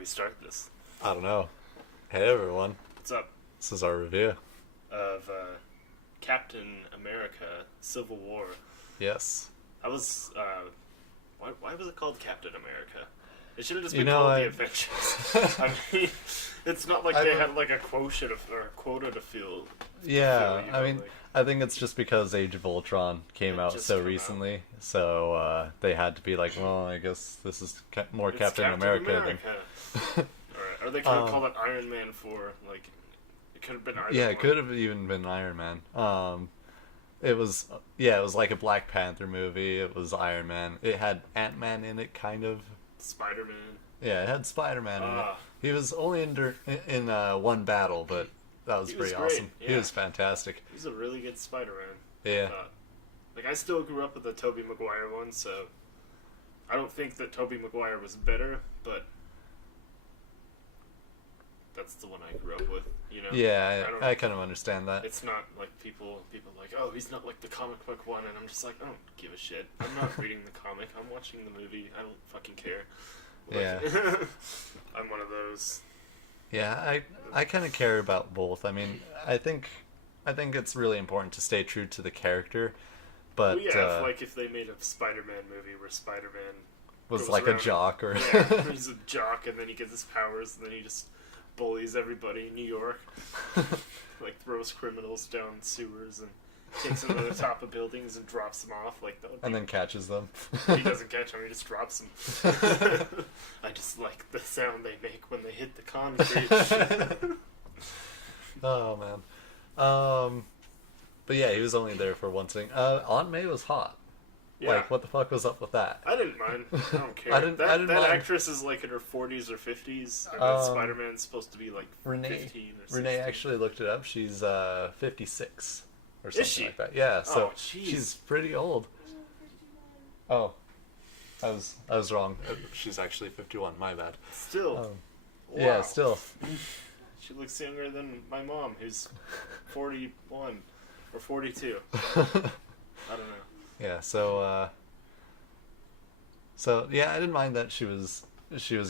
we start this? I don't know. Hey everyone, What's up? this is our review. Of Captain America: Civil War. Yes. I was why was it called Captain America? It should have just You been know, called I- The Avengers. I mean, it's not like I they don't- had like a quota to fill. Yeah, you I know, mean, like- I think it's just because Age of Ultron came It out just so came out. recently, so they had to be like, well, I guess this is more It's Captain America than... Or they could have called it Iron Man 4. Like, it could have been either Yeah, one. it could have even been Iron Man. It was like a Black Panther movie. It was Iron Man. It had Ant-Man in it, kind of. Spider-Man. Yeah, it had Spider-Man in it. Ah. He was only in one battle, but that was He was pretty great, awesome. He yeah. was fantastic. He's a really good Spider-Man. Yeah. Like, I still grew up with the Tobey Maguire one, so I don't think that Tobey Maguire was better, but that's the one I grew up with, you know? Yeah, don't- I kind of understand that. It's not like people like, oh, he's not like the comic book one, and I'm just like, I don't give a shit. I'm not reading the comic. I'm watching the movie. I don't fucking care. Like, Yeah. I'm one of those. Yeah, I kind of care about both. I mean, I think it's really important to stay true to the character, but Well, yeah, if they made a Spider-Man movie where Spider-Man was goes like a around- jock or yeah, he's a jock, and then he gets his powers, and then he just bullies everybody in New York, like throws criminals down sewers and takes them to the top of buildings and drops them off. Like, that would be... and then catches them. He doesn't catch them; he just drops them. I just like the sound they make when they hit the concrete. Oh man. But yeah, he was only there for one thing. Aunt May was hot. Yeah. Like, what the fuck was up with that? I didn't mind. I don't care. I didn't that mind. actress is like in her 40s or 50s. And Spider-Man's supposed to be like 15 or 16. Renee actually looked it up. She's 56 or Is something she? like that. Yeah, so Oh, jeez. she's pretty old. Oh, I was wrong. She's actually 51. My bad. Still. Wow. Wow. Yeah, still. She looks younger than my mom, who's 41 or 42. I don't know. Yeah, so yeah, I didn't mind that she was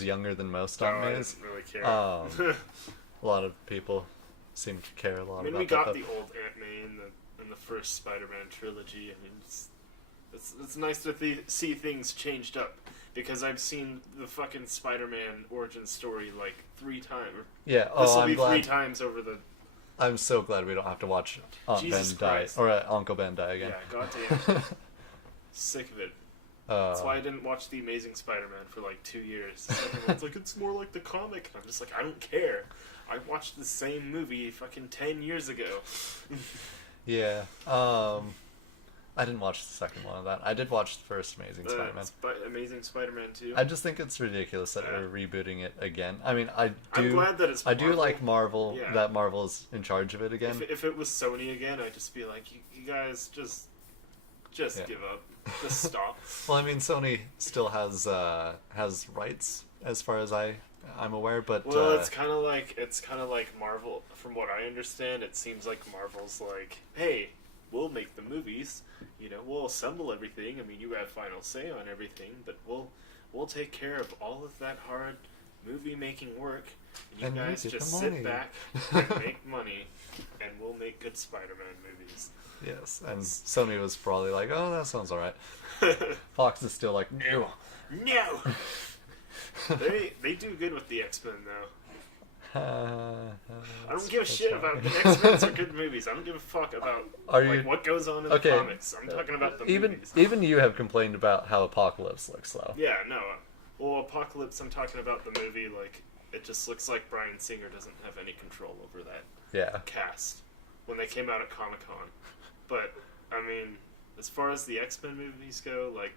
younger than most No, Aunt I Mays. didn't really care. A lot of people seem to care a lot I mean, about we got that. the old Aunt May in the first Spider-Man trilogy. I mean, it's nice to see things changed up, because I've seen the fucking Spider-Man origin story like 3 times. Yeah, This will I'm be 3 glad. times over the... I'm so glad we don't have to watch Aunt Jesus Ben die Christ. or Uncle Ben die again. Yeah, goddamn. Sick of it. That's why I didn't watch The Amazing Spider-Man for like 2 years. Everyone's like, it's more like the comic. And I'm just like, I don't care. I watched the same movie fucking 10 years ago. Yeah. I didn't watch the second one of that. I did watch the first Amazing Spider-Man. Amazing Spider-Man 2. I just think it's ridiculous that they're rebooting it again. I mean, I'm glad that it's I do Marvel. like Marvel. Yeah. That Marvel's in charge of it again. If it was Sony again, I'd just be like, you guys just Yeah. give up. Just stop. Well, I mean, Sony still has rights as far as I'm aware, but Well, it's kind of like Marvel. From what I understand, it seems like Marvel's like, hey, we'll make the movies. You know, we'll assemble everything. I mean, you have final say on everything, but we'll take care of all of that hard movie making work. And you And we guys get the just money." sit back and make money, and we'll make good Spider-Man movies. yes, and Sony was probably like, "Oh, that sounds alright." Fox is still like, "No." No. They do good with the X-Men though. I don't give a shit about the X-Men are good movies. I don't give a fuck about what goes on in Okay. the comics. I'm talking about the movies. Even you have complained about how Apocalypse looks, though. Yeah, no. Well, Apocalypse, I'm talking about the movie. Like, it just looks like Bryan Singer doesn't have any control over that Yeah. cast when they came out at Comic-Con. But I mean, as far as the X-Men movies go, like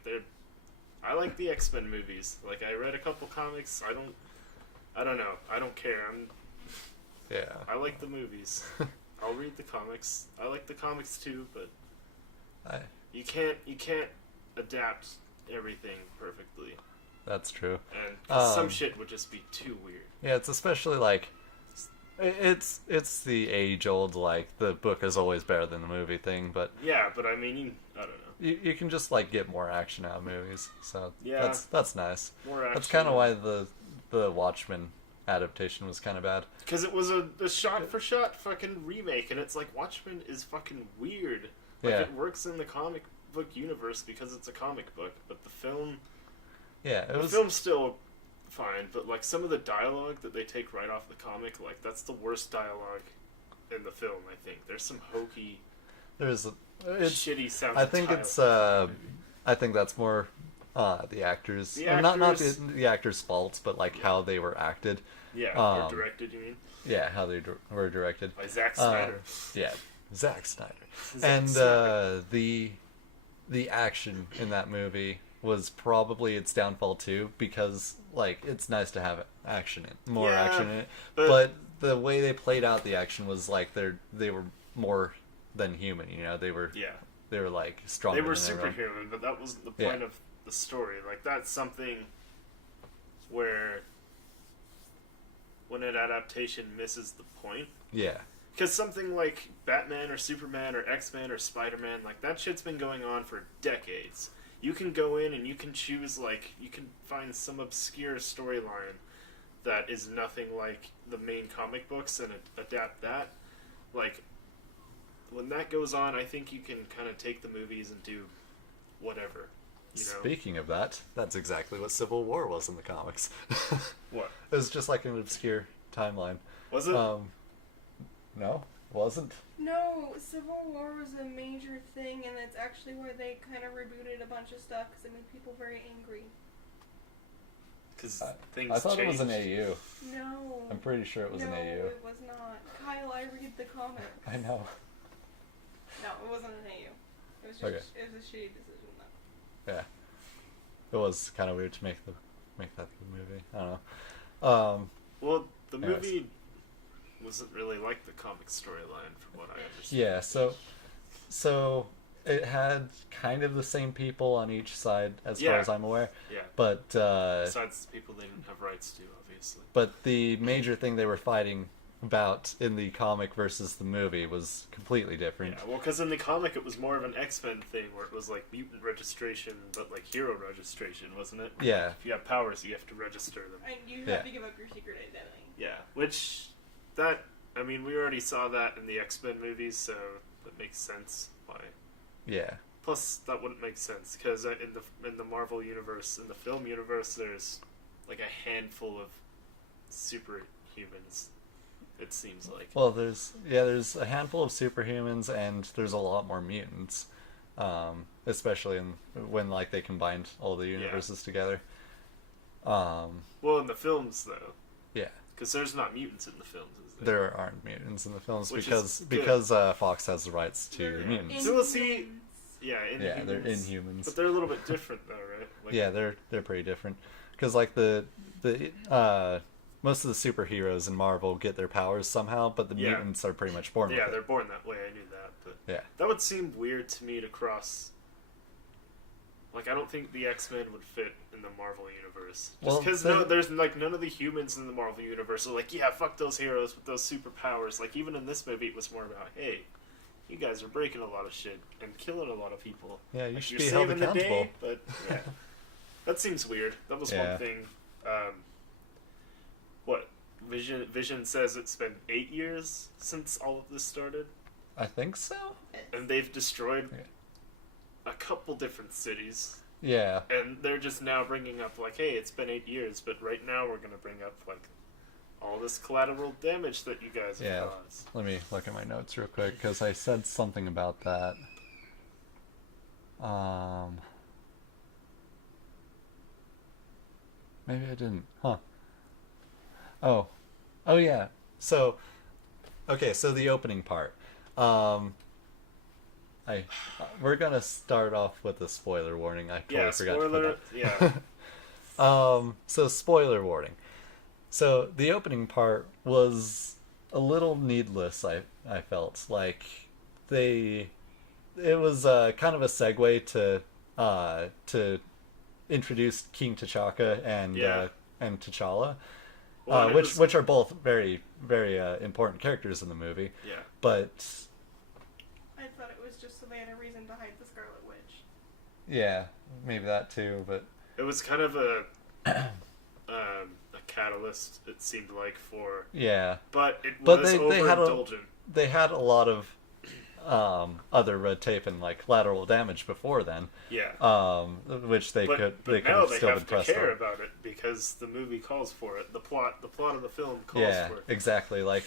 I like the X-Men movies. Like, I read a couple comics. I don't know. I don't care. Yeah. I like the movies. I'll read the comics. I like the comics too, but you can't adapt everything perfectly. That's true. And 'cause some shit would just be too weird. Yeah, it's especially like it's the age old like the book is always better than the movie thing, but Yeah, but I mean, I don't know. you can just like get more action out of movies, so Yeah. that's nice. More action. That's kind of why the Watchmen adaptation was kind of bad. Because it was a shot-for-shot fucking remake, and it's like, Watchmen is fucking weird. Like, Yeah. it works in the comic book universe because it's a comic book, but the film... Yeah, The film's still fine, but, like, some of the dialogue that they take right off the comic, like, that's the worst dialogue in the film, I think. There's some hokey, shitty sounds. I think I think that's more the actors. The Not actors- the actors' faults, but like how they were acted. Yeah, or directed, you mean? Yeah, how they were directed. By Zack Snyder. Yeah, Zack Snyder. Zack And Snyder. the action in that movie was probably its downfall too, because like it's nice to have action in more Yeah, action in it, but- but the way they played out the action was like they were more than human. You know, they were like stronger. They were than everyone. superhuman, but that wasn't the point of the story. Like, that's something where when an adaptation misses the point. Yeah. Because something like Batman or Superman or X-Men or Spider-Man, like, that shit's been going on for decades. You can go in and you can choose, like, you can find some obscure storyline that is nothing like the main comic books and adapt that. Like, when that goes on, I think you can kind of take the movies and do whatever, you know? Speaking of that, that's exactly what Civil War was in the comics. What? It was just like an obscure timeline. Was it? No, wasn't. No, Civil War was a major thing, and that's actually why they kind of rebooted a bunch of stuff because it made people very angry. Because I things thought it was an changed. AU. No. I'm pretty sure it was no, an AU. it was not. Kyle, I read the comics. I know. No, it wasn't an AU. It was just Okay. it was a shitty decision though. Yeah. It was kind of weird to make that the movie. I don't know. Well, the Anyways. movie wasn't really like the comic storyline, from what I understand. Yeah. So it had kind of the same people on each side, as far Yeah. as I'm aware. Yeah. But Besides the people they didn't have rights to, obviously. but the major thing they were fighting about in the comic versus the movie was completely different. Yeah, well, because in the comic it was more of an X-Men thing, where it was like mutant registration, but like hero registration, wasn't it? Yeah. If you have powers, you have to register them. And you Yeah. have to give up your secret identity. Yeah, which, I mean, we already saw that in the X-Men movies, so that makes sense why. Yeah. Plus, that wouldn't make sense, because in the Marvel universe, in the film universe, there's like a handful of superhumans, it seems like. Well, there's a handful of superhumans and there's a lot more mutants, especially when like they combined all the universes together. Well, in the films, though. Yeah. Because there's not mutants in the films, is there? There aren't mutants in the films Which because is good. Fox has the rights to They're the mutants. So we'll see- Inhumans. Yeah, Yeah, Inhumans. they're Inhumans. But they're a little bit different, though, right? Like, Yeah, they're pretty different because like the most of the superheroes in Marvel get their powers somehow, but the Yeah. mutants are pretty much born Yeah, with they're it. born that way, I knew that. But Yeah. that would seem weird to me to cross. Like, I don't think the X-Men would fit in the Marvel universe. Well, Just because there's like none of the humans in the Marvel universe are like, yeah, fuck those heroes with those superpowers. Like, even in this movie, it was more about, hey, you guys are breaking a lot of shit and killing a lot of people. Yeah, you Like, should you're be held saving the accountable. day, but yeah, that seems weird. That was Yeah. one thing. What Vision says it's been 8 years since all of this started, I think so. and they've destroyed Yeah. a couple different cities. Yeah. And they're just now bringing up, like, hey, it's been 8 years, but right now we're going to bring up, like, all this collateral damage that you guys have Yeah. caused. Let me look at my notes real quick because I said something about that. Maybe I didn't. Huh. Oh yeah. So, okay. So the opening part. We're gonna start off with a spoiler warning. I totally Yeah, forgot spoiler, to put yeah. that. So spoiler warning. So the opening part was a little needless. I felt like it was kind of a segue to introduce King T'Chaka and Yeah. and T'Challa, Well, and it which was- which are both very very important characters in the movie. Yeah. But I thought it was just so they had a reason to hide the Scarlet Witch. yeah, maybe that too. But It was kind of a catalyst. It seemed like for, Yeah. but it But was overindulgent. they had a lot of other red tape and like lateral damage before then. Yeah. Which they could now have they still have been to pressed care on. about it because the movie calls for it. The plot of the film calls Yeah, for it. exactly. Like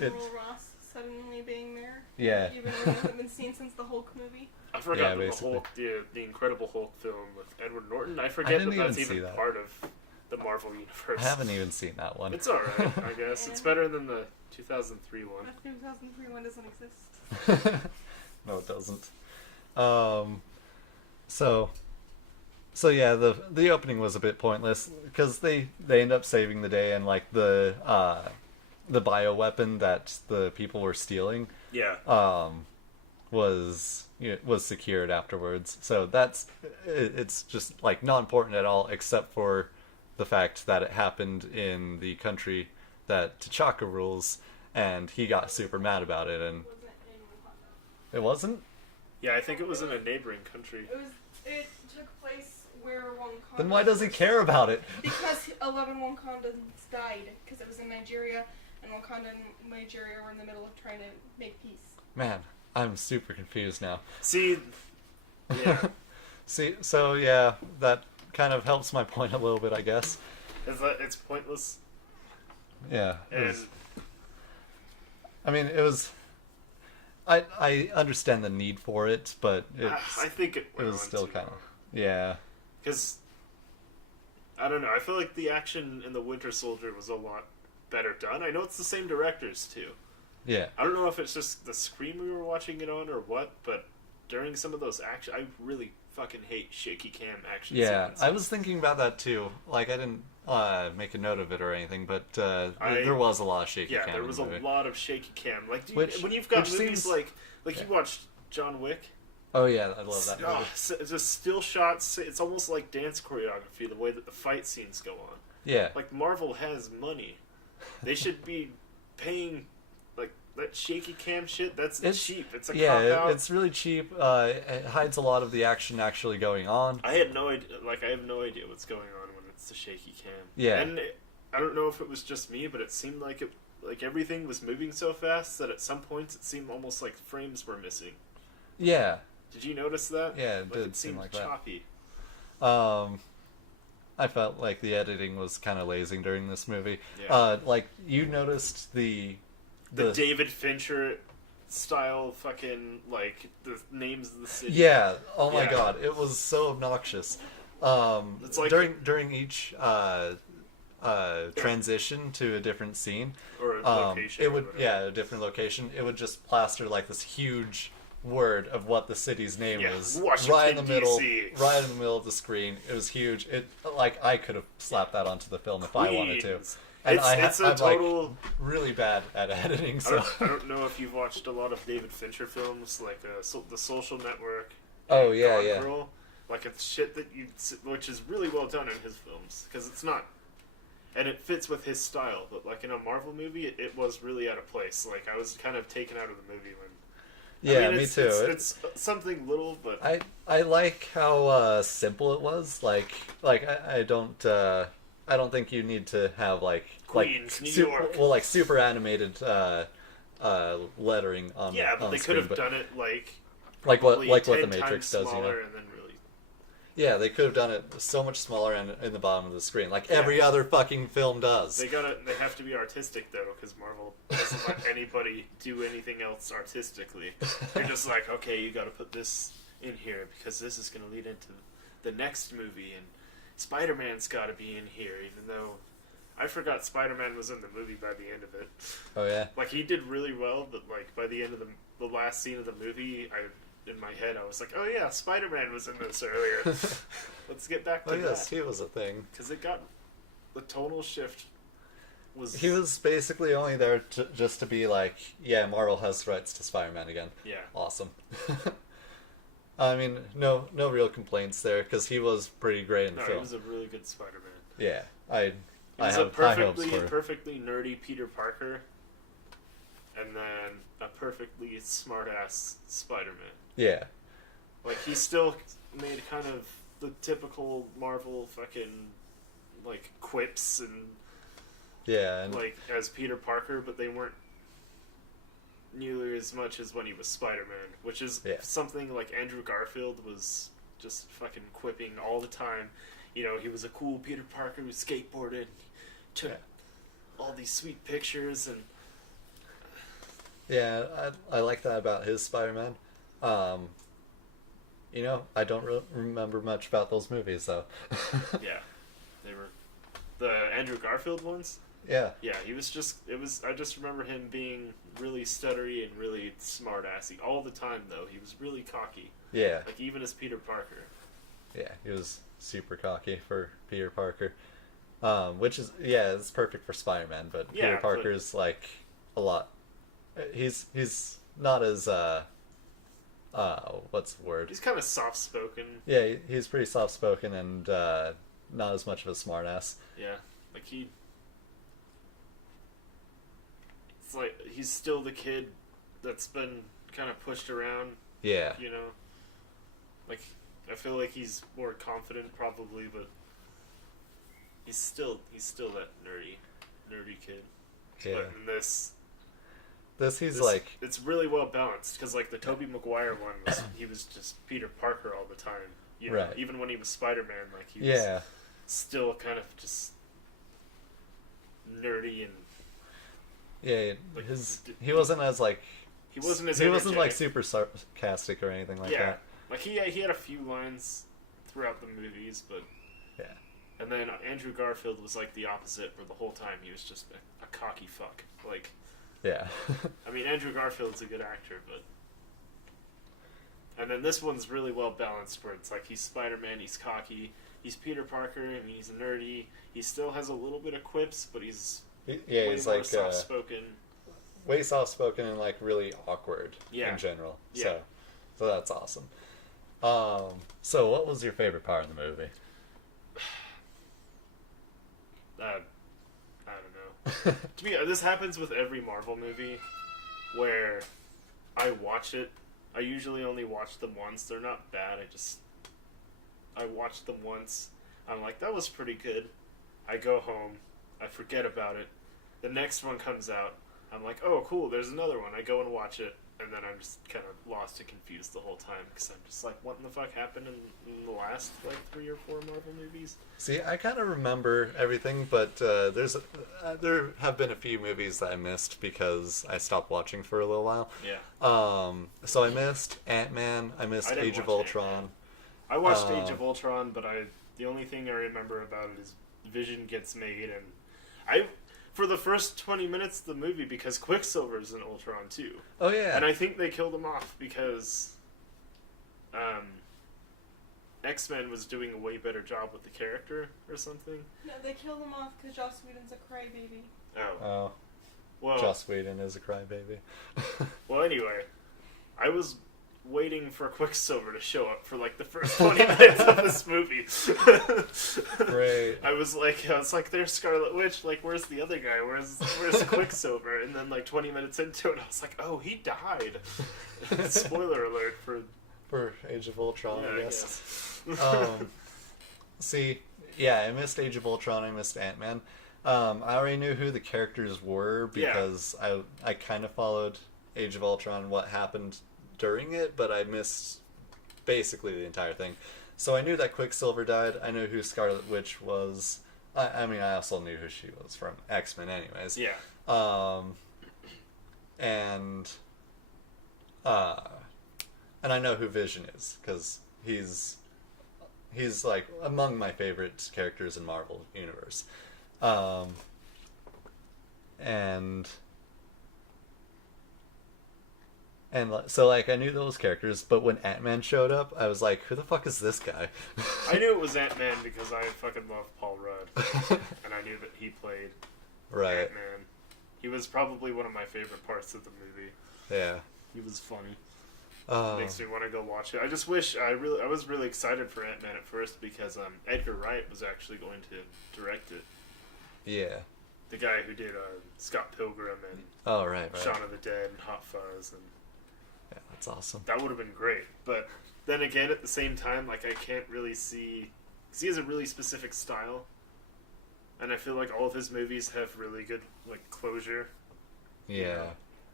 General Ross suddenly being there. Yeah. Even though it hasn't been seen since the Hulk movie. I forgot that basically. the Hulk, the Incredible Hulk film with Edward Norton. I forget didn't that that's even see even that. part of the Marvel universe. I haven't even seen that one. It's alright, I guess. It's better than the 2003 one. The 2003 one doesn't exist. No, it doesn't. So yeah, the opening was a bit pointless because they end up saving the day, and like the bioweapon that the people were stealing Yeah. was secured afterwards. So it's just like not important at all, except for the fact that it happened in the country that T'Chaka rules, and he got super mad about it, and it wasn't. Yeah, I think it was in a neighboring country. It took place where Wakanda. Then why does he care about it? Because 11 Wakandans died. Because it was in Nigeria, and Wakanda and Nigeria were in the middle of trying to make peace. Man, I'm super confused now. See, yeah. So yeah, that kind of helps my point a little bit, I guess. Is that it's pointless? Yeah. And I mean, it was. I understand the need for it, but I think it was still kind of. Yeah. Because, I don't know, I feel like the action in The Winter Soldier was a lot better done. I know it's the same directors, too. Yeah. I don't know if it's just the screen we were watching it on or what, but during some of those action, I really fucking hate shaky cam action sequences. I was thinking about that too. Like, I didn't make a note of it or anything, but there was a lot of shaky cam. Yeah, there was in a the movie. lot of shaky cam. Like, dude, Which- when you've got which movies seems- like yeah. you watched John Wick. Oh yeah, I love that movie. It's just still shots. It's almost like dance choreography, the way that the fight scenes go on. Yeah. Like, Marvel has money. They should be paying, like, that shaky cam shit, it's cheap. It's a cop-out. It's really cheap. It hides a lot of the action actually going on. I had no idea, I have no idea what's going on when it's the shaky cam. Yeah. And I don't know if it was just me, but it seemed like everything was moving so fast that at some points it seemed almost like frames were missing. Yeah. Did you notice that? Yeah, it did it seem seemed like that. choppy. I felt like the editing was kind of lazy during this movie. Yeah. Like, you noticed the David Fincher style fucking, like, the names of the city. Yeah. Oh my Yeah. god, it was so obnoxious. It's like during each transition to a different scene, or a location. it or would whatever. a different location. It would just plaster like this huge word of what the city's name Yeah, was Washington, right in the middle, D.C.. right in the middle of the screen. It was huge. It like I could have slapped that onto the film if I wanted to. Queens. And It's a I'm total. like really bad at editing. I So don't know if you've watched a lot of David Fincher films, like The Social Network. Oh, and yeah, Gone yeah. Girl. Like, it's shit that which is really well done in his films, because it's not, and it fits with his style. But like in a Marvel movie, it was really out of place. Like, I was kind of taken out of the movie when. yeah, I mean, me it's, too. It's something little, but I like how simple it was. Like I don't think you need to have Queens, New York. well, like super animated lettering on. yeah, but on they screen, could have done it like like what probably what the 10 Matrix times does, you smaller, know. and then really. Yeah, they could have done it so much smaller and in the bottom of the screen, like every other fucking film does. They have to be artistic though, because Marvel doesn't let anybody do anything else artistically. They're just like, okay, you got to put this in here because this is going to lead into the next movie, and Spider-Man's got to be in here, even though I forgot Spider-Man was in the movie by the end of it. Oh yeah. Like, he did really well, but like by the end of the last scene of the movie, in my head I was like, oh yeah, Spider-Man was in this earlier. Let's get back to Oh yes, that. he was a thing. Because it got the tonal shift was He was basically only there just to be like, yeah, Marvel has rights to Spider-Man again. yeah. Awesome. I mean, no real complaints there because he was pretty great in the No, he film. was a really good Spider-Man. Yeah, He I was a have high hopes perfectly for. perfectly nerdy Peter Parker, and then a perfectly smart-ass Spider-Man. Yeah, Like, he still made kind of the typical Marvel fucking, like, quips and Yeah, and like as Peter Parker, but they weren't nearly as much as when he was Spider-Man, which is something like Andrew Garfield was just fucking quipping all the time. You know, he was a cool Peter Parker who skateboarded, took all these sweet pictures, and yeah, I like that about his Spider-Man. You know, I don't remember much about those movies though. yeah, they were the Andrew Garfield ones. Yeah. Yeah, he was just, it was, I just remember him being really stuttery and really smart-assy all the time, though. He was really cocky. Yeah. Like, even as Peter Parker. Yeah, he was super cocky for Peter Parker. Which is, it's perfect for Spider-Man, but Peter Parker's, like, a lot... He's not as, what's the word? He's kind of soft-spoken. Yeah, he's pretty soft-spoken and, not as much of a smartass. Yeah, like, it's like he's still the kid that's been kind of pushed around. Yeah. You know? Like, I feel like he's more confident probably, but he's still that nerdy kid. Yeah. But in this it's really well balanced, because like the Tobey Maguire one he was just Peter Parker all the time. You know? Right. Even when he was Spider-Man, like he was still kind of just nerdy and like, he wasn't as like he wasn't like super sarcastic or anything like that. Like he had a few lines throughout the movies, but and then Andrew Garfield was like the opposite, where the whole time he was just a cocky fuck. Like I mean, Andrew Garfield's a good actor, but and then this one's really well balanced, where it's like he's Spider-Man, he's cocky, he's Peter Parker, and he's nerdy. He still has a little bit of quips, but he's he's more like soft-spoken. Way soft-spoken and like really awkward in general. Yeah. So that's awesome. So what was your favorite part of the movie? I don't know. To me, this happens with every Marvel movie, where I watch it. I usually only watch them once. They're not bad. I watch them once. I'm like, that was pretty good. I go home. I forget about it. The next one comes out. I'm like, oh, cool, there's another one. I go and watch it, and then I'm just kind of lost and confused the whole time, because I'm just like, what in the fuck happened in the last, like, 3 or 4 Marvel movies? See, I kind of remember everything, but there have been a few movies that I missed because I stopped watching for a little while. Yeah. So I missed Ant-Man, I missed Age of Ultron. Ant-Man. I watched Age of Ultron, but the only thing I remember about it is Vision gets made, and for the first 20 minutes of the movie, because Quicksilver's in Ultron too. Oh yeah. And I think they killed him off because X-Men was doing a way better job with the character or something. No, they killed him off because Joss Whedon's a crybaby. Oh. Well, Joss Whedon is a crybaby. Well, anyway, I was waiting for Quicksilver to show up for like the first 20 minutes of this movie. Great. I was like, there's Scarlet Witch. Like, where's the other guy? Where's Quicksilver? And then like 20 minutes into it, I was like, oh, he died. Spoiler alert for Age of Ultron, yeah, I guess. See, I missed Age of Ultron. I missed Ant-Man. I already knew who the characters were because I kind of followed Age of Ultron, what happened during it, but I missed basically the entire thing. So I knew that Quicksilver died. I knew who Scarlet Witch was. I mean, I also knew who she was from X-Men anyways. Yeah. And I know who Vision is, because he's like among my favorite characters in Marvel Universe. And so, like, I knew those characters, but when Ant-Man showed up, I was like, who the fuck is this guy? I knew it was Ant-Man because I fucking love Paul Rudd. And I knew that he played Ant-Man. He was probably one of my favorite parts of the movie. Yeah. He was funny. Makes me want to go watch it. I just wish, I was really excited for Ant-Man at first because Edgar Wright was actually going to direct it. Yeah. The guy who did Scott Pilgrim and right. Shaun of the Dead and Hot Fuzz and... Yeah, that's awesome. That would have been great. But then again, at the same time, like, I can't really see... Because he has a really specific style. And I feel like all of his movies have really good like closure. Yeah,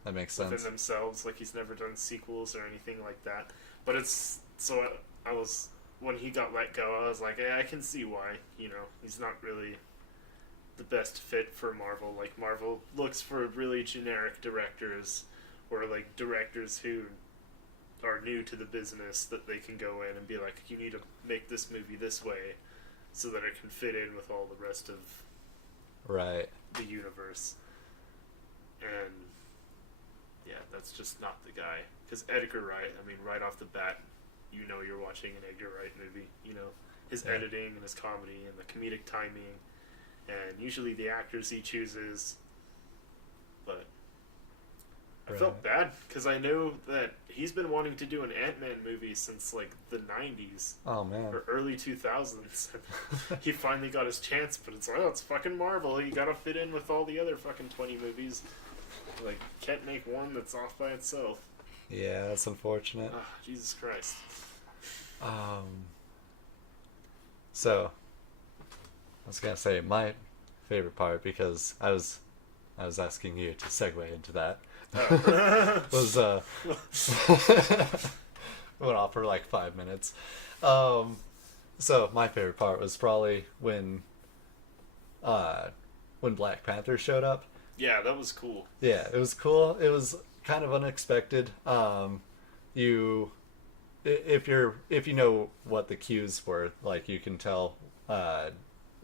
that makes sense. Within themselves. Like he's never done sequels or anything like that. But it's so I was when he got let go, I was like, I can see why. He's not really the best fit for Marvel. Like Marvel looks for really generic directors or like directors who are new to the business that they can go in and be like, you need to make this movie this way so that it can fit in with all the rest of right the universe. And yeah, that's just not the guy. Because Edgar Wright, I mean, right off the bat, you're watching an Edgar Wright movie. His editing and his comedy and the comedic timing, and usually the actors he chooses. But I felt bad because I know that he's been wanting to do an Ant-Man movie since like the 90s. Oh man. Or early 2000s. He finally got his chance, but it's fucking Marvel. You gotta fit in with all the other fucking 20 movies. Like, can't make one that's off by itself. Yeah, that's unfortunate. Jesus Christ. So, I was gonna say my favorite part, because I was asking you to segue into that. Was went off for like 5 minutes. So my favorite part was probably when Black Panther showed up. Yeah, that was cool. Yeah, it was cool. It was kind of unexpected. If you know what the cues were, like you can tell.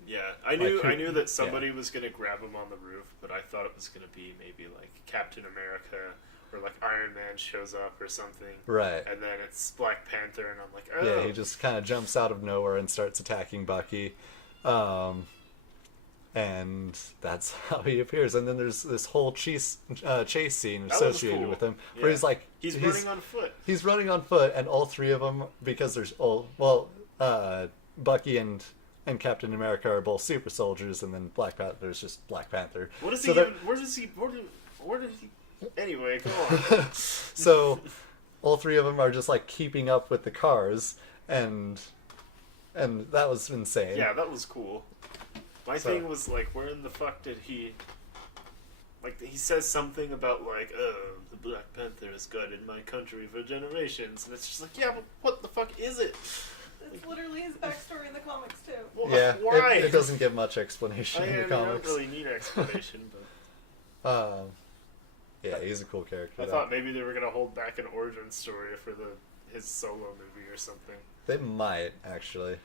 Yeah, I knew that somebody was gonna grab him on the roof, but I thought it was gonna be maybe like Captain America or like Iron Man shows up or something. Right. And then it's Black Panther, and I'm like, oh. Yeah, he just kind of jumps out of nowhere and starts attacking Bucky. And that's how he appears. And then there's this whole chase scene associated with him, where he's like... He's running on foot. He's running on foot, and all three of them, because there's... Bucky and Captain America are both super soldiers, and then Black Panther is just Black Panther. What does he even... Where does he... Anyway, go on. So, all three of them are just, like, keeping up with the cars, and that was insane. Yeah, that was cool. My thing was, like, where in the fuck did he... Like, he says something about, like, the Black Panther has guided my country for generations. And it's just like, yeah, but what the fuck is it? It's literally his backstory in the comics, too. Well, yeah, why? It doesn't give much explanation in the comics. I don't really need explanation, but... yeah, he's a cool character. I thought maybe they were going to hold back an origin story for his solo movie or something. They might, actually.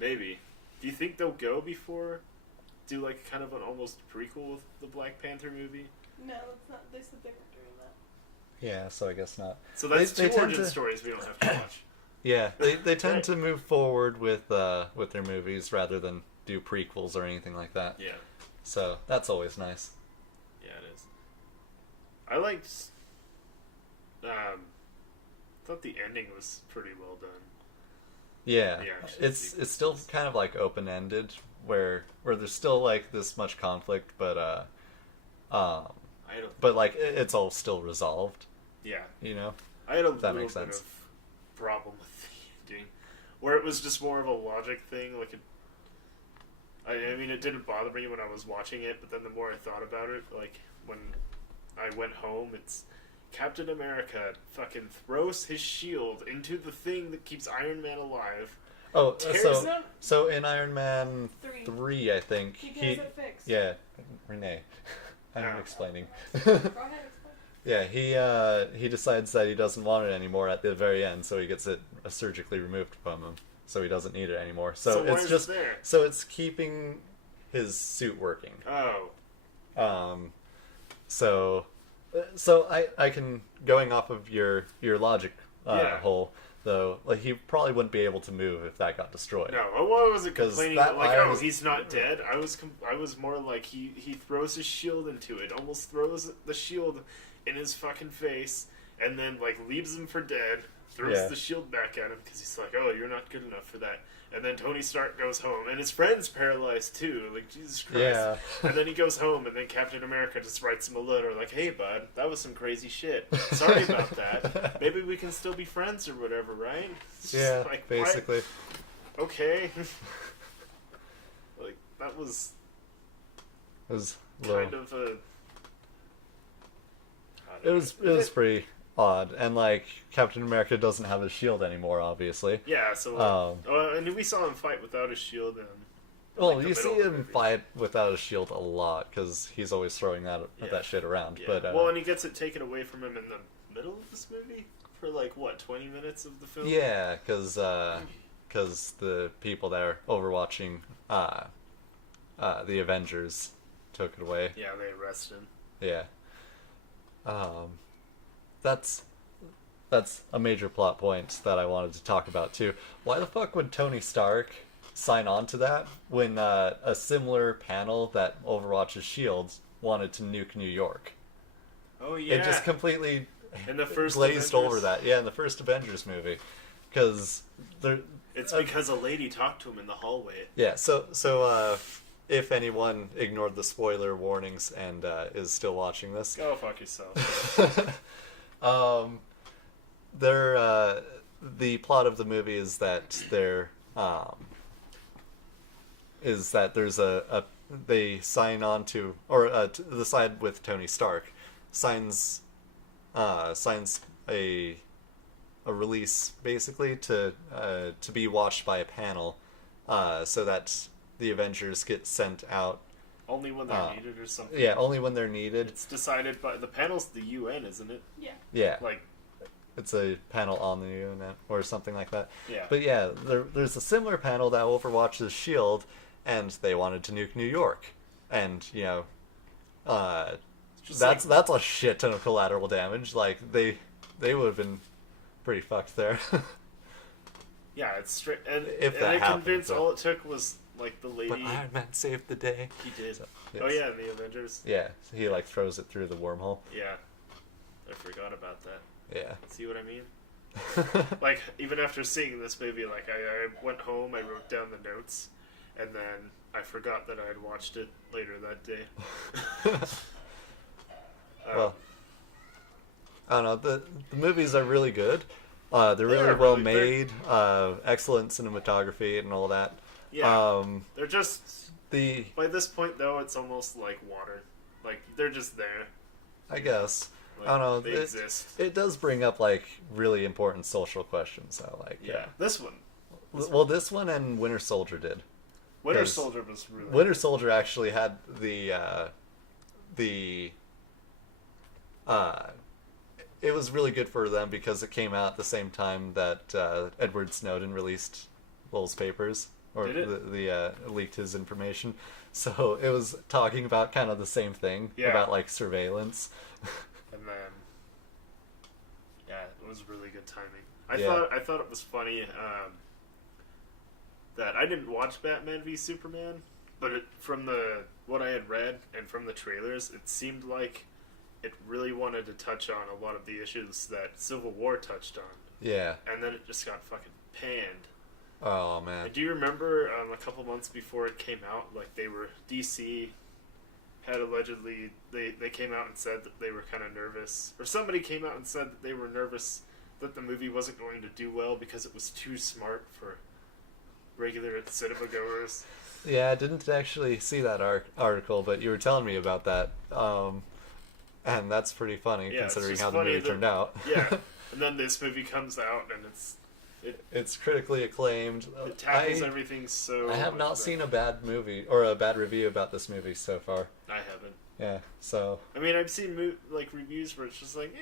Maybe. Do you think they'll go before? Do like kind of an almost prequel with the Black Panther movie? No, it's not. They said they weren't doing that. Yeah, so I guess not. So that's two origin stories we don't have to watch. Yeah, they tend to move forward with their movies rather than do prequels or anything like that. Yeah. So that's always nice. Yeah, it is. I liked. Thought the ending was pretty well done. Yeah, it's still kind of like open ended, where there's still like this much conflict, but like it's all still resolved. Yeah, I had a little bit of problem with the ending, where it was just more of a logic thing. Like, I mean, it didn't bother me when I was watching it, but then the more I thought about it, like when I went home, it's Captain America fucking throws his shield into the thing that keeps Iron Man alive. Oh, so in Iron Man 3, I think he gets it fixed. Yeah, Renee, I'm explaining. Go ahead, explain. Yeah, he decides that he doesn't want it anymore at the very end, so he gets it surgically removed from him, so he doesn't need it anymore. So it's just there? So it's keeping his suit working. Oh. So I can, going off of your logic hole, though, like he probably wouldn't be able to move if that got destroyed. No, I wasn't complaining that, like, he's not dead. I was more like he throws his shield into it, almost throws the shield in his fucking face, and then like leaves him for dead, throws the shield back at him because he's like, oh, you're not good enough for that. And then Tony Stark goes home, and his friend's paralyzed too. Like, Jesus Christ. Yeah. And then he goes home, and then Captain America just writes him a letter like, hey, bud, that was some crazy shit. Sorry about that. Maybe we can still be friends or whatever, right? Yeah, like, basically. What? Okay. Like, that was It was kind of a. I it don't was know. pretty odd, and like Captain America doesn't have his shield anymore, obviously. Yeah, so and we saw him fight without a shield. And Well, the you see middle of the him movie. fight without a shield a lot because he's always throwing Yeah. that shit around. Yeah. But well, and he gets it taken away from him in the middle of this movie for like what 20 minutes of the film. yeah, because the people that are overwatching the Avengers took it away. Yeah, they arrest him. Yeah. That's a major plot point that I wanted to talk about too. Why the fuck would Tony Stark sign on to that when a similar panel that Overwatch's Shield wanted to nuke New York? Oh yeah. It just completely In the first glazed Avengers. over that. Yeah, in the first Avengers movie, because there. It's because a lady talked to him in the hallway. Yeah, so if anyone ignored the spoiler warnings and is still watching this, Go fuck yourself. the plot of the movie is that there's a they sign on to, or the side with Tony Stark signs a release basically to be watched by a panel, so that the Avengers get sent out. Only when they're needed or something. Yeah, only when they're needed. It's decided by the panel's the UN, isn't it? Yeah. Yeah, Like, it's a panel on the internet or something like that. yeah. But yeah, there's a similar panel that overwatches Shield, and they wanted to nuke New York, and Just that's like- a shit ton of collateral damage. Like they would have been pretty fucked there. Yeah, it's straight. And, If and that I happened, convinced but- all it took was like the lady. But Iron Man saved the day. He did. So, Oh yes. yeah, in the Avengers. Yeah, he like throws it through the wormhole. Yeah. I forgot about that. Yeah. See what I mean? Like, even after seeing this movie, like, I went home, I wrote down the notes, and then I forgot that I had watched it later that day. Well, I don't know. The movies are really good. They're They really are well really- made. Excellent cinematography and all that. Yeah. They're just, The by this point, though, it's almost like water. Like, they're just there. I guess Like, I don't know. They exist. It does bring up like really important social questions. So like Yeah. This one. Well, this one and Winter Soldier did. Winter Yes. Soldier was really. Winter Soldier actually had it was really good for them because it came out at the same time that Edward Snowden released Lowell's papers, or Did it? the leaked his information. So it was talking about kind of the same thing Yeah. about like surveillance. And then, yeah, it was really good timing. Yeah. I thought it was funny that I didn't watch Batman v Superman, but from what I had read and from the trailers, it seemed like it really wanted to touch on a lot of the issues that Civil War touched on, Yeah. and then it just got fucking panned. Oh man. And do you remember a couple months before it came out, like DC had allegedly they came out and said that they were kind of nervous, or somebody came out and said that they were nervous that the movie wasn't going to do well because it was too smart for regular cinema goers. Yeah, I didn't actually see that article, but you were telling me about that. And that's pretty funny Yeah, it's considering just how the funny movie that- turned out. Yeah, and then this movie comes out and It's critically acclaimed. it tackles everything so. I have much not better. seen a bad movie or a bad review about this movie so far. I haven't. Yeah, so I mean, I've seen reviews where it's just like,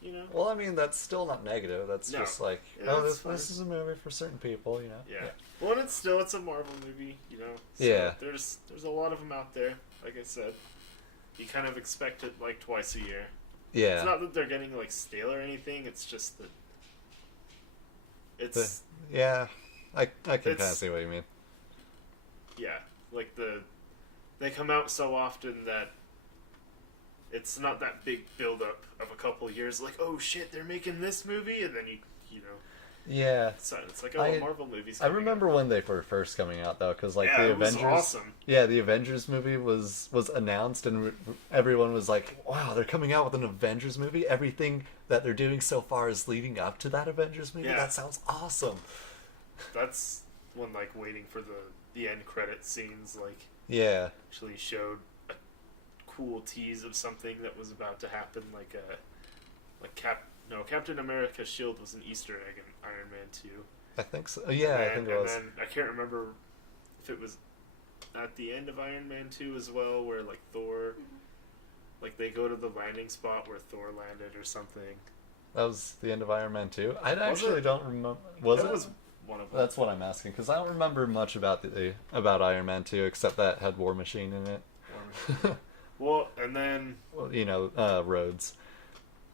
you know. well, I mean that's still not negative. That's No. just like, Yeah, oh, that's this is a movie for certain people, you know. Yeah. Well, and it's a Marvel movie, you know. So Yeah. There's a lot of them out there. Like I said, you kind of expect it like twice a year. Yeah. It's not that they're getting like stale or anything. It's just that it's Yeah, I can kind of It's- see what you mean. yeah, like they come out so often that it's not that big build up of a couple years. Like, oh shit, they're making this movie, and then you know, Yeah. it's like, oh, I- a Marvel movie's. I coming remember when they were first coming out though, because like out. Yeah, the it was Avengers. awesome. Yeah, the Avengers movie was announced, and everyone was like, "Wow, they're coming out with an Avengers movie! Everything that they're doing so far is leading up to that Avengers movie. Yeah. That sounds awesome." That's when like waiting for the the end credit scenes, like, Yeah. actually showed a cool tease of something that was about to happen, like Captain America's shield was an Easter egg in Iron Man 2. I think so. Yeah, I think it was. And then I can't remember if it was at the end of Iron Man 2 as well, where like Thor, like they go to the landing spot where Thor landed or something. That was the end of Iron Man 2? I Was actually it? don't remember. Was That it? was one of them. That's what I'm asking, because I don't remember much about about Iron Man 2, except that it had War Machine in it. Well, and then Well, Rhodes.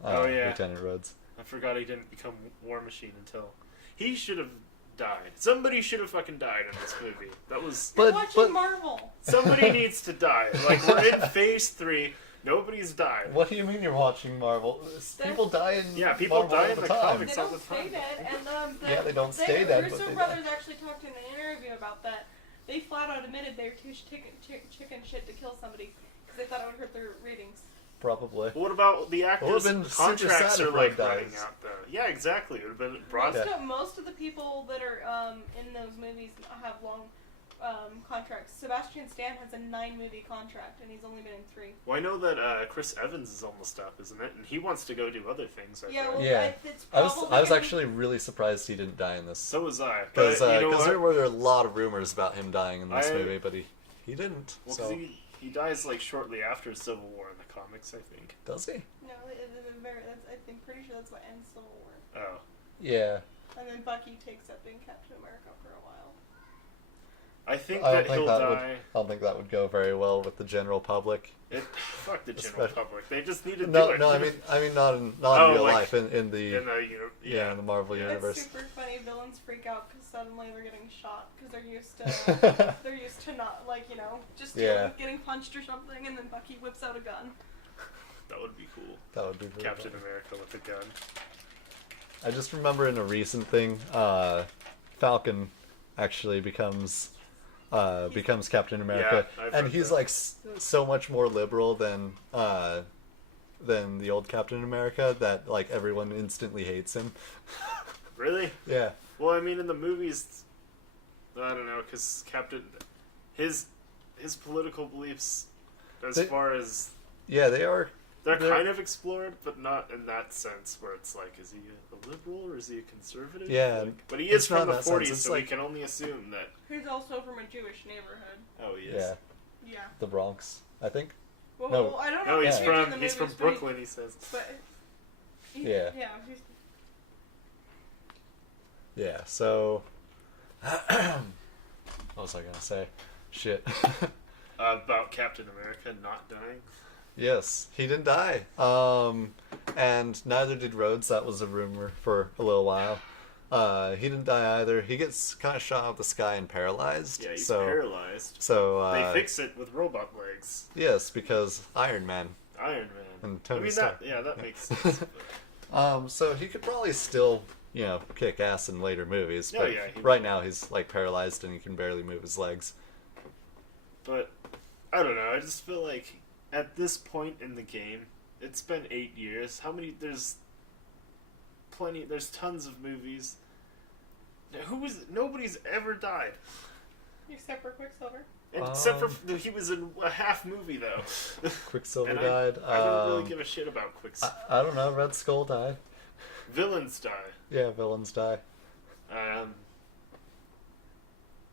Oh, yeah. Lieutenant Rhodes. I forgot he didn't become War Machine until he should have died. Somebody should have fucking died in this movie. That was You're But- watching but- Marvel. somebody needs to die. Like we're in Phase 3. Nobody's died. What do you mean you're watching Marvel? People die in Yeah, people Marvel die all in the time. comics. They all don't the stay time. dead, and Yeah, they don't stay dead, but Russo they brothers die. actually talked in an interview about that. They flat out admitted they were too chicken shit to kill somebody because they thought it would hurt their ratings. Probably. But what about the actors' been super contracts sad are if like Red running dies. out though? Yeah, exactly. It would have been broad. Most of the people that are in those movies have long contracts. Sebastian Stan has a 9-movie contract, and he's only been in 3. Well, I know that Chris Evans is almost up, isn't it? And he wants to go do other things. I Yeah, think. well, Yeah. it's I probably was gonna- actually really surprised he didn't die in this. So was I. But Because you know what? there were a lot of rumors about him dying in this I- movie, but he didn't. Well, So 'cause he dies like shortly after Civil War in the comics, I think. does he? No, I'm pretty sure that's what ends Civil War. Oh, Yeah. And then Bucky takes up being Captain America for a while. I think I that don't think he'll that would. die. I don't think that would go very well with the general public. Fuck the general Especially- public. They just need to do No, it. no, I mean not in Oh, real like, life in the in the in the Marvel Yeah. universe. It's super funny. Villains freak out because suddenly they're getting shot because they're used to not just Yeah. getting punched or something, and then Bucky whips out a gun. That would be cool. That would be really Captain fun. America with a gun. I just remember in a recent thing, Falcon actually becomes Captain America, Yeah, I've and read he's that. like so much more liberal than the old Captain America that like everyone instantly hates him. Really? Yeah. Well, I mean, in the movies, I don't know, because his political beliefs, as They- far as Yeah, they're they're kind of explored, but not in that sense where it's like, is he a liberal or is he a conservative? Yeah, Like, but he it's is not from the in that sense, 40s, it's so we like- can only assume that. He's also from a Jewish neighborhood. Oh, he is. yeah Yeah. the Bronx, I think. Well, No. I don't know. No, if he's in from the he's from movies, but he- Brooklyn. He says. But Yeah. Yeah. He's, Yeah. So, what was I gonna say? Shit. About Captain America not dying. Yes, he didn't die. And neither did Rhodes. That was a rumor for a little while. He didn't die either. He gets kind of shot out of the sky and paralyzed. Yeah, he's so, paralyzed. So They fix it with robot legs. yes, because Iron Man. Iron Man. And Tony I mean Stark. that makes sense. but- So he could probably still, kick ass in later movies. Oh, But yeah, he right would. now he's like paralyzed and he can barely move his legs. But I don't know. I just feel like at this point in the game, it's been 8 years. There's tons of movies. Nobody's ever died. except for Quicksilver. Except for he was in a half movie though. Quicksilver And died. I don't really give a shit about Quicksilver. I don't know. Red Skull died. Villains die. Yeah, villains die.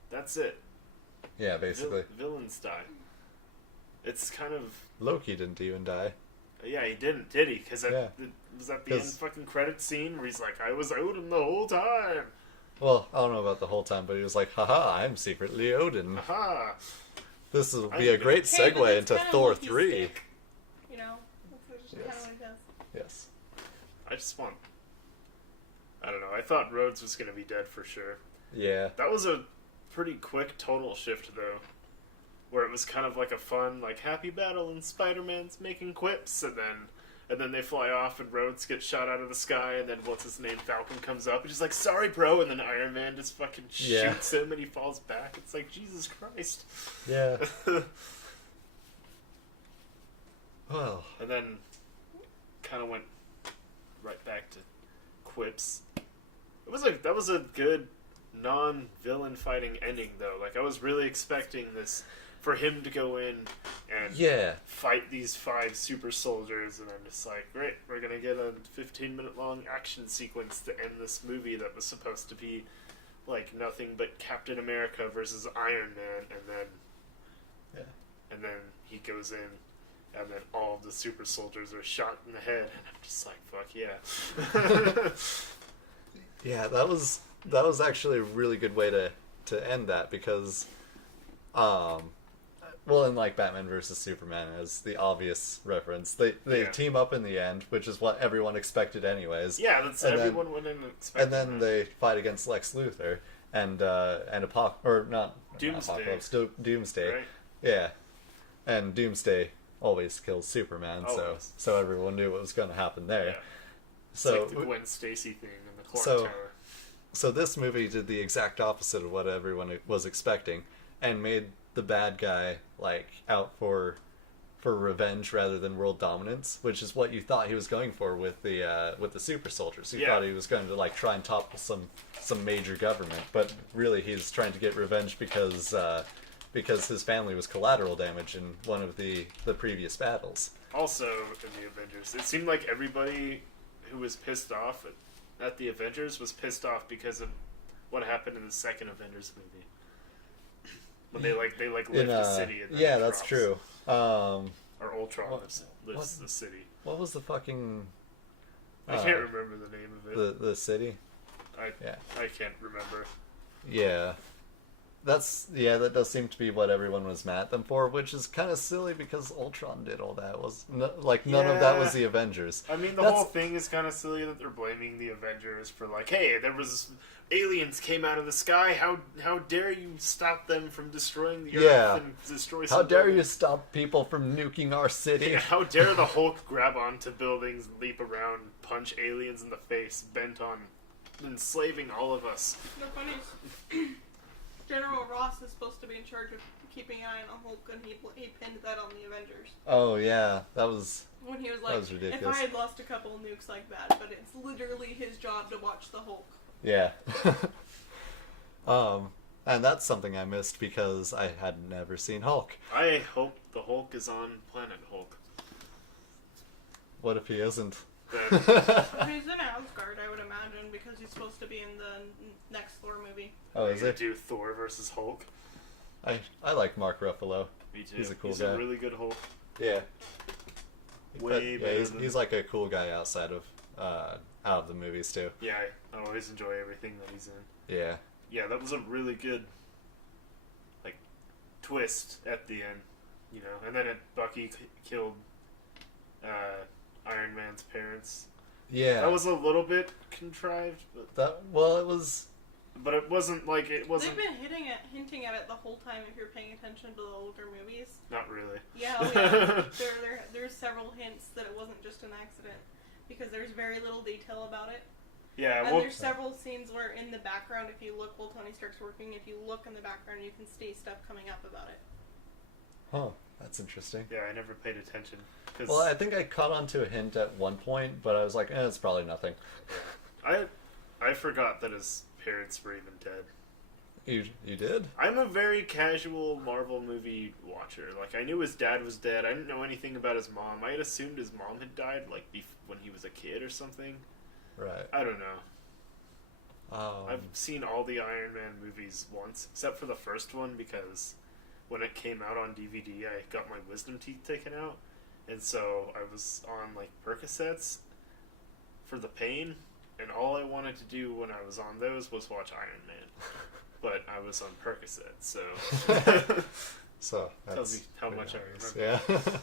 That's it. Yeah, basically. Villains die. It's kind of Loki didn't even die. yeah. He didn't, did he? Because Yeah. was that the end 'Cause- fucking credit scene where he's like, "I was Odin the whole time." Well, I don't know about the whole time, but he was like, haha, I'm secretly Odin. Aha! This will be I- a great Hey, but segue that's into kinda Thor Loki's 3. stick, that's just kind Yes. of what he does. Yes. I just want. I don't know. I thought Rhodes was gonna be dead for sure. Yeah. That was a pretty quick tonal shift though, where it was kind of like a fun, like happy battle, and Spider-Man's making quips, and then they fly off, and Rhodes gets shot out of the sky, and then what's his name, Falcon comes up, and he's like, "Sorry, bro," and then Iron Man just fucking Yeah. shoots him, and he falls back. It's like Jesus Christ. Yeah. Well. And then kind of went right back to quips. That was a good non-villain fighting ending though. Like I was really expecting this for him to go in and Yeah. fight these 5 super soldiers, and I'm just like, great, we're gonna get a 15-minute long action sequence to end this movie that was supposed to be like nothing but Captain America versus Iron Man, and then he goes in, and then all of the super soldiers are shot in the head, and I'm just like, fuck yeah. Yeah, that was actually a really good way to end that, because well, in like Batman versus Superman as the obvious reference, they team up in the end, which is what everyone expected anyways. Yeah, that's And everyone went in expecting. And then they fight against Lex Luthor and Doomsday. Right? Yeah, and Doomsday always kills Superman, Always. so everyone knew what was going to happen there. Yeah. It's So like the Gwen Stacy thing in the Clock so- Tower. So this movie did the exact opposite of what everyone was expecting, and made the bad guy like out for revenge rather than world dominance, which is what you thought he was going for with the super soldiers. You thought he was going to like try and topple some major government, but really he's trying to get revenge because his family was collateral damage in one of the previous battles. Also, in the Avengers, it seemed like everybody who was pissed off at the Avengers was pissed off because of what happened in the second Avengers movie. When they lift the city. And then yeah, it that's drops. true. Or Ultron lifts the city. What was the fucking? I can't remember the name of it. The city. I can't remember. Yeah. That does seem to be what everyone was mad at them for, which is kind of silly because Ultron did all that. None of that was the Avengers. I mean, the whole thing is kind of silly that they're blaming the Avengers for like, hey, there was aliens came out of the sky. How dare you stop them from destroying the Earth and destroy some How dare you buildings? stop people from nuking our city? Yeah, how dare the Hulk grab onto buildings, leap around, punch aliens in the face, bent on enslaving all of us. The funny is, General Ross is supposed to be in charge of keeping an eye on Hulk, and he pinned that on the Avengers. Oh yeah, that was When he was that like, was if ridiculous. I had lost a couple of nukes like that, but it's literally his job to watch the Hulk. Yeah. And that's something I missed because I had never seen Hulk. I hope the Hulk is on Planet Hulk. What if he isn't? Then He's in Asgard, I would imagine, because he's supposed to be in the next Thor movie. Oh, we're is gonna it? do Thor versus Hulk. I like Mark Ruffalo. Me too. He's a cool He's guy. a really good Hulk. Yeah. Way better than... he's like a cool guy outside of out of the movies too. Yeah, I always enjoy everything that he's in. Yeah. Yeah, that was a really good, like, twist at the end, you know. And then Bucky killed Iron Man's parents. Yeah. That was a little bit contrived, it was. but it wasn't like it wasn't. They've been hinting at it the whole time if you're paying attention to the older movies. Not really. Yeah, oh yeah. There's several hints that it wasn't just an accident, because there's very little detail about it. Yeah, And well, there's several scenes where in the background, if you look while Tony Stark's working, if you look in the background, you can see stuff coming up about it. Huh. That's interesting. yeah, I never paid attention. 'Cause Well, I think I caught on to a hint at one point, but I was like, it's probably nothing. I forgot that his parents were even dead. You did? I'm a very casual Marvel movie watcher. Like, I knew his dad was dead. I didn't know anything about his mom. I had assumed his mom had died, like, when he was a kid or something. Right. I don't know. Um, I've seen all the Iron Man movies once, except for the first one, because when it came out on DVD, I got my wisdom teeth taken out. And so I was on, like, Percocets for the pain. And all I wanted to do when I was on those was watch Iron Man. But I was on Percocet, so so that's tells you how pretty much I obvious. remember.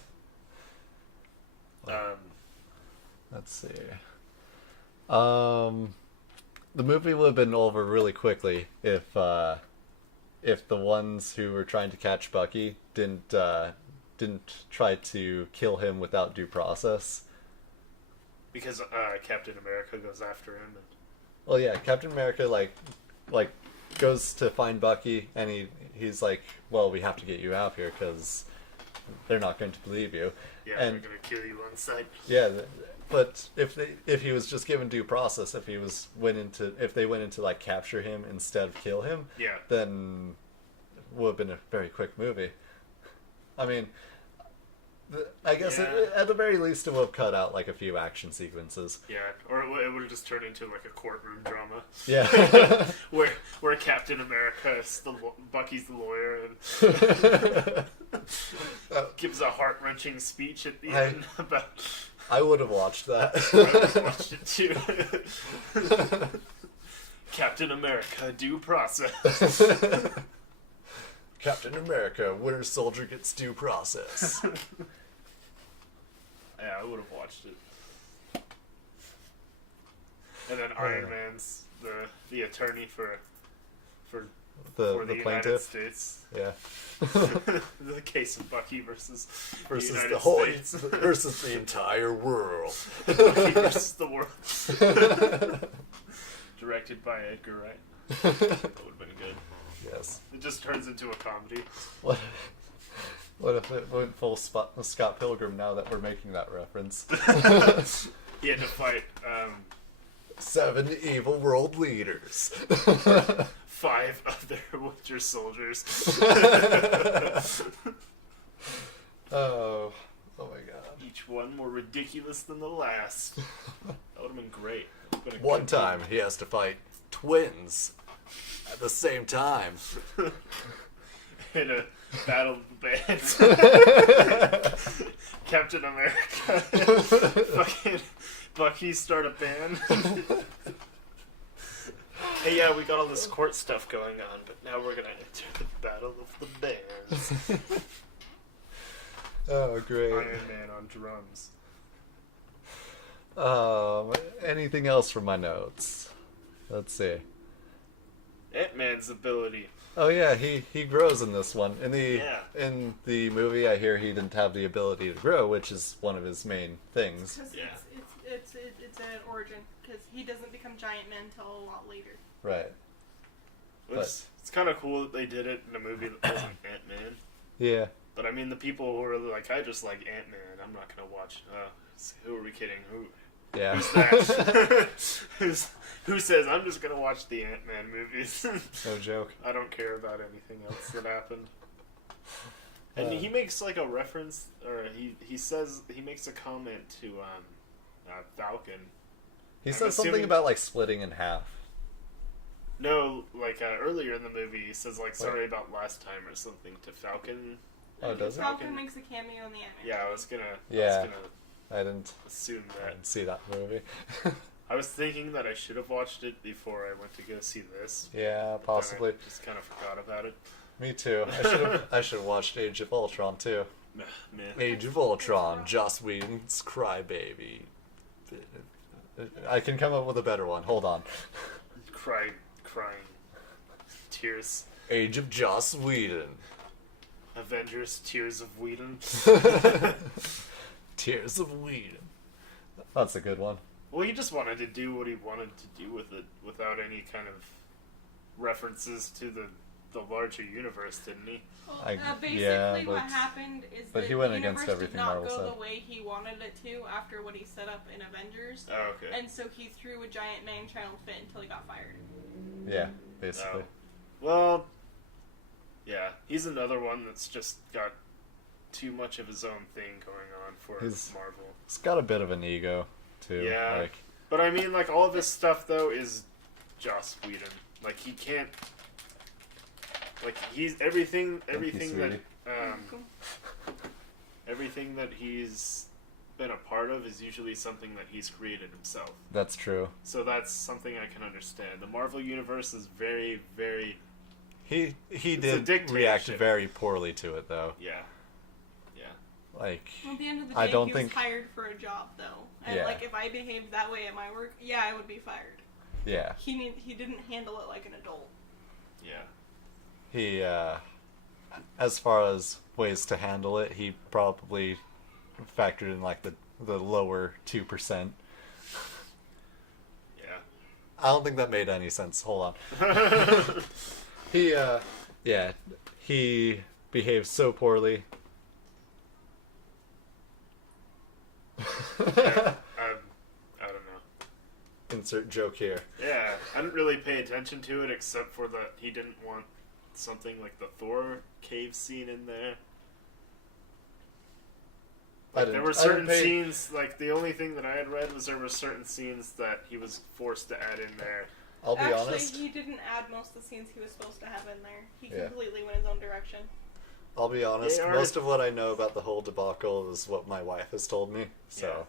Yeah. Let's see. The movie would have been over really quickly if the ones who were trying to catch Bucky didn't try to kill him without due process. Because Captain America goes after him. And... Well, yeah, Captain America like goes to find Bucky, and he's like, "Well, we have to get you out here because they're not going to believe you. Yeah, And they're gonna kill you on sight. yeah, but if he was just given due process, if they went into like capture him instead of kill him, Yeah. then it would have been a very quick movie. I mean, I guess Yeah. at the very least it would have cut out like a few action sequences. Yeah, or it would have just turned into like a courtroom drama. Yeah. where Captain America is Bucky's the lawyer and gives a heart-wrenching speech at the end about. I would have watched that. I would have watched it too. Captain America, due process. Captain America, Winter Soldier gets due process. Yeah, I would have watched it. And then Iron Man's the attorney for the United plaintiff. States. Yeah. The case of Bucky versus the United the whole States. versus the entire world. Bucky versus the world. Directed by Edgar Wright. That would have been good. Yes. It just turns into a comedy. What if it went full Scott Pilgrim now that we're making that reference? He had to fight 7 evil world leaders. 5 other Winter Soldiers. Oh my god. Each one more ridiculous than the last. That would have been great. That would've been a One good time he has to fight twins at the same time. in a battle of the bands. Captain America. Fucking Bucky start a band. Hey, yeah, we got all this court stuff going on, but now we're gonna enter the battle of the bands. Oh, great. Iron Man on drums. Anything else from my notes? Let's see. Ant-Man's ability. Oh yeah, he grows in this one. In the movie, I hear he didn't have the ability to grow, which is one of his main things. Because Yeah. it's an origin. Because he doesn't become Giant Man until a lot later. Right. It's kind of cool that they did it in a movie that wasn't Ant-Man. Yeah. But I mean, the people who are like, I just like Ant-Man, I'm not gonna watch. Who are we kidding? Yeah. Who's that? Who says I'm just gonna watch the Ant-Man movies? No joke. I don't care about anything else that happened. And he makes like a reference, or he says he makes a comment to Falcon. He I'm says something assuming- about like splitting in half. No, like earlier in the movie, he says like sorry about last time or something to Falcon. Oh, does it? Falcon makes a cameo in the Ant-Man. Yeah, I was gonna I didn't assume that. see that movie. I was thinking that I should have watched it before I went to go see this. Yeah, but possibly. I just kind of forgot about it. Me too. I should have watched Age of Ultron too. Man. Age of Ultron, Joss Whedon's Crybaby. I can come up with a better one. Hold on. Crying. Tears. Age of Joss Whedon. Avengers, Tears of Whedon. Tears of Whedon. That's a good one. Well, he just wanted to do what he wanted to do with it without any kind of references to the larger universe, didn't he? Well, basically, yeah, what happened is but that he went the against universe everything did not Marvel go said. the way he wanted it to after what he set up in Avengers. Oh, okay. And so he threw a giant man child fit until he got fired. Yeah, basically. Well, yeah, he's another one that's just got too much of his own thing going on for Marvel. He's got a bit of an ego, too. Yeah. Like, But I mean, like, all of his stuff, though, is Joss Whedon. Like, he can't... Like, he's... Everything that... everything that he's been a part of is usually something that he's created himself. that's true. So that's something I can understand. The Marvel Universe is very, very... He It's a did react dictatorship. very poorly to it, though. Yeah. Like, At the end of the day, I don't he was think... hired for a job, though. And, Yeah. like, if I behaved that way at my work, yeah, I would be fired. Yeah. He didn't handle it like an adult. Yeah. He, as far as ways to handle it, he probably factored in, like, the lower 2%. Yeah. I don't think that made any sense. Hold on. He behaved so poorly Yeah, I don't know. Insert joke here. Yeah, I didn't really pay attention to it except for that he didn't want something like the Thor cave scene in there. Like, there were certain scenes, like, the only thing that I had read was there were certain scenes that he was forced to add in there. I'll be honest. Actually, he didn't add most of the scenes he was supposed to have in there. He completely went his own direction. I'll be honest, most of what I know about the whole debacle is what my wife has told me. So,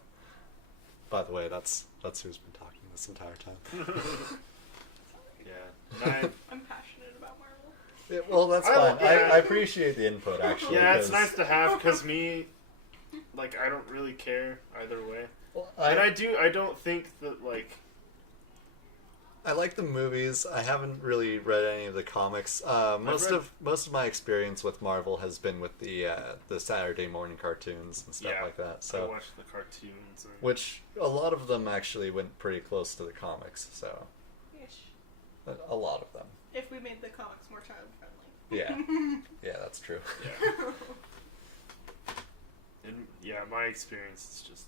by the way, that's who's been talking this entire time. Yeah. I'm passionate about Marvel. Yeah, well, that's fine. Yeah. I appreciate the input, actually. Yeah, it's nice to have, because me, like, I don't really care either way. Well, I don't think that, like... I like the movies. I haven't really read any of the comics. Most of my experience with Marvel has been with the Saturday morning cartoons and stuff like that. So I watched the cartoons, and... which a lot of them actually went pretty close to the comics. So Ish. a lot of them. If we made the comics more child friendly. Yeah, yeah, that's true. Yeah. And yeah, my experience is just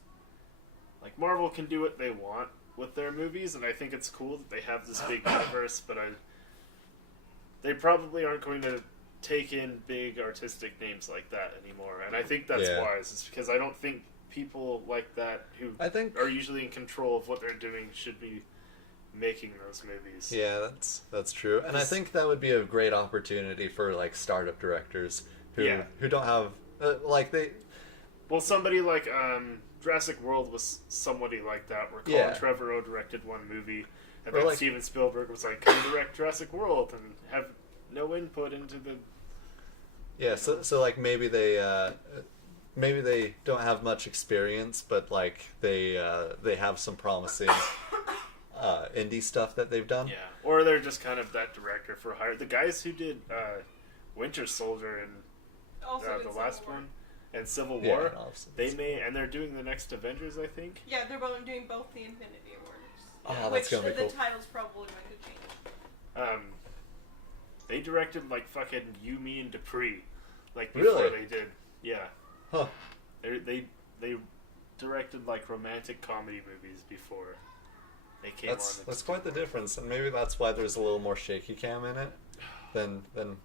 like Marvel can do what they want with their movies, and I think it's cool that they have this big universe, but they probably aren't going to take in big artistic names like that anymore, and I think that's wise. It's because I don't think people like that who are usually in control of what they're doing should be making those movies. Yeah, that's true, and I think that would be a great opportunity for like startup directors who don't have Well, somebody like Jurassic World was somebody like that, where Colin Trevorrow directed one movie, and then Steven Spielberg was like, come direct Jurassic World, and have no input into the... Yeah, so like maybe they don't have much experience, but like they have some promising indie stuff that they've done. Yeah, or they're just kind of that director for hire. The guys who did Winter Soldier and the last one, and Civil War, and they're doing the next Avengers, I think. Yeah, they're doing both the Infinity Wars. Oh, that's gonna be cool. The title's probably going to change. They directed like fucking You, Me, and Dupree, like before they did. Yeah. Huh. They directed like romantic comedy movies before they came on. That's quite the difference, and maybe that's why there's a little more shaky cam in it than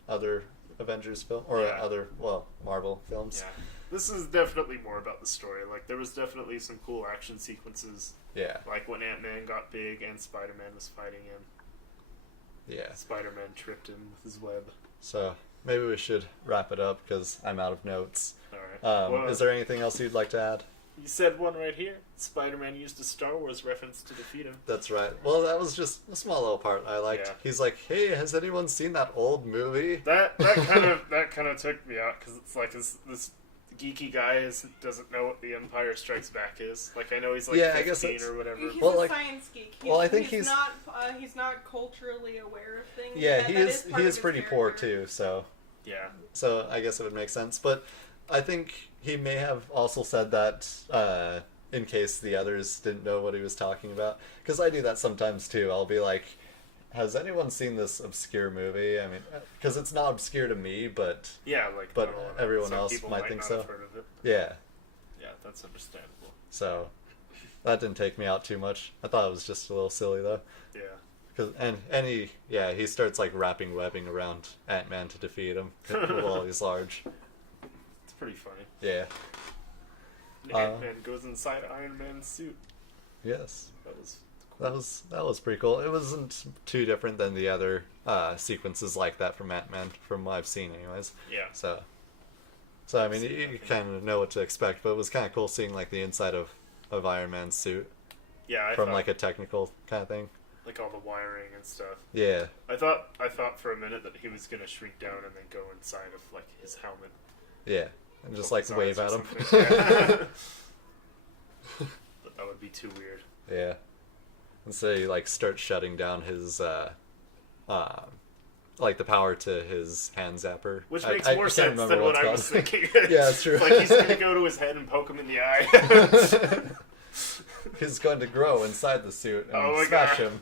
other Avengers film or other Marvel films. Yeah. This is definitely more about the story. Like, there was definitely some cool action sequences. Yeah. Like when Ant-Man got big and Spider-Man was fighting him. Yeah. Spider-Man tripped him with his web. So, maybe we should wrap it up because I'm out of notes. Alright. Is there anything else you'd like to add? You said one right here. Spider-Man used a Star Wars reference to defeat him. That's right. Well, that was just a small little part I liked. Yeah. He's like, "Hey, has anyone seen that old movie?" That kind of took me out because it's like this geeky guy doesn't know what The Empire Strikes Back is. Like, I know he's like 15 or whatever. He's a science geek. I think he's not culturally aware of things. Yeah, he is pretty poor too. So yeah. So I guess it would make sense, but I think he may have also said that in case the others didn't know what he was talking about. Because I do that sometimes too. I'll be like, has anyone seen this obscure movie? I mean, because it's not obscure to me, but everyone else might think so. Have heard of it. Yeah. Yeah, that's understandable. So that didn't take me out too much. I thought it was just a little silly though. Yeah. He starts like wrapping webbing around Ant-Man to defeat him while he's large. It's pretty funny. Yeah. Ant-Man goes inside Iron Man's suit. Yes. That was cool. That was pretty cool. It wasn't too different than the other sequences like that from Ant-Man, from what I've seen anyways. Yeah. So I mean, you kind of know what to expect, but it was kind of cool seeing like the inside of Iron Man's suit. Yeah. From like a technical kind of thing. Like all the wiring and stuff. Yeah. I thought for a minute that he was gonna shrink down and then go inside of like his helmet. Yeah. And just like wave at him. Yeah. But that would be too weird. Yeah. And so he like starts shutting down his like the power to his hand zapper. Which makes more sense than what I was thinking. Yeah, it's true. It's like he's gonna go to his head and poke him in the eye. He's going to grow inside the suit and smash him.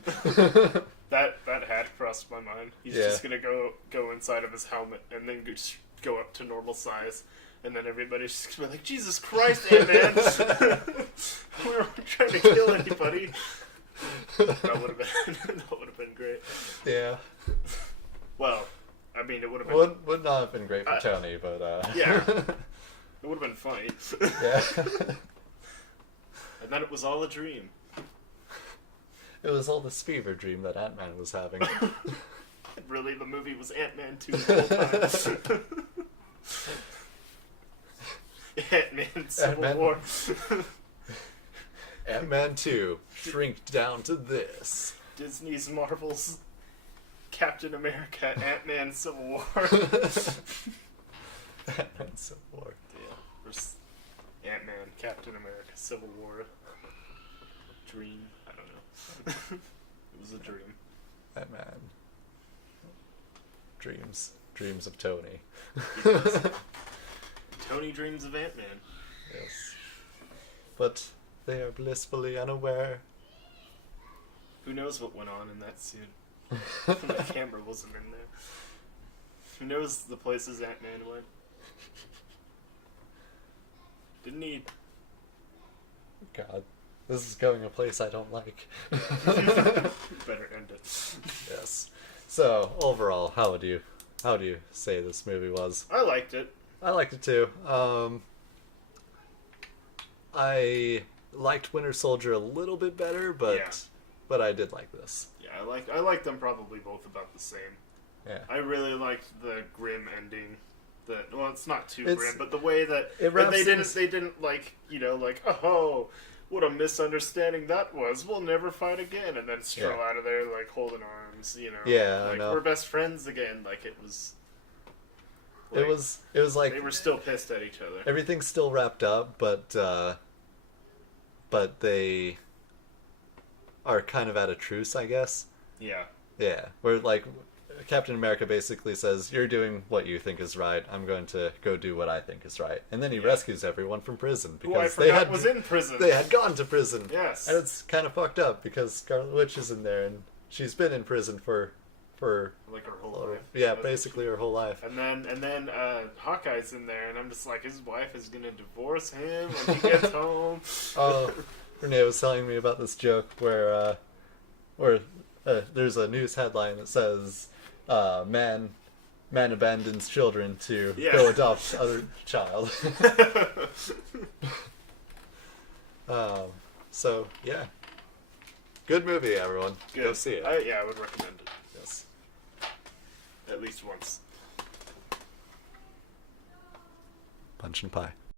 That had crossed my mind. He's just gonna go inside of his helmet and then just go up to normal size. And then everybody's just gonna be like, Jesus Christ, Ant-Man! We weren't trying to kill anybody. That would have been great. Yeah. Well, I mean, it would have been... Would not have been great for Tony, but... Yeah. It would have been funny. Yeah. And then it was all a dream. It was all this fever dream that Ant-Man was having. Really, the movie was Ant-Man 2 the whole time. Ant-Man Civil War. Ant-Man 2, shrink down to this. Disney's Marvel's Captain America, Ant-Man Civil War. Ant-Man Civil War. Yeah. Versus Ant-Man, Captain America, Civil War. Dream. I don't know. It was a dream. Ant-Man. Dreams of Tony. Tony dreams of Ant-Man. Yes. But they are blissfully unaware. Who knows what went on in that suit? The camera wasn't in there. Who knows the places Ant-Man went? Didn't he? God, this is going a place I don't like. Better end it. Yes. So overall, how do you say this movie was? I liked it. I liked it too. I liked Winter Soldier a little bit better, but I did like this. Yeah, I like them probably both about the same. Yeah. I really liked the grim ending. Well, it's not too It's- grim, but the way that it wraps they in- didn't like, like, oh, what a misunderstanding that was. We'll never fight again, and then stroll out of there like holding arms. Yeah, I like know. we're best friends again. Like it was. It was like they were still pissed at each other. everything's still wrapped up, but they are kind of at a truce, I guess. Yeah. Yeah, where like Captain America basically says, "You're doing what you think is right. I'm going to go do what I think is right," and then he rescues everyone from prison Who I because forgot was in prison. they had gone to prison. Yes. And it's kind of fucked up because Scarlet Witch is in there and she's been in prison for like her whole life. yeah, basically her whole life. And then Hawkeye's in there, and I'm just like, his wife is gonna divorce him when he gets home. Oh, Renee was telling me about this joke where there's a news headline that says, "Man abandons children to go adopt other child." So yeah, good movie, everyone. Good. Go see it. I would recommend it. Yes. At least once. Punch and pie.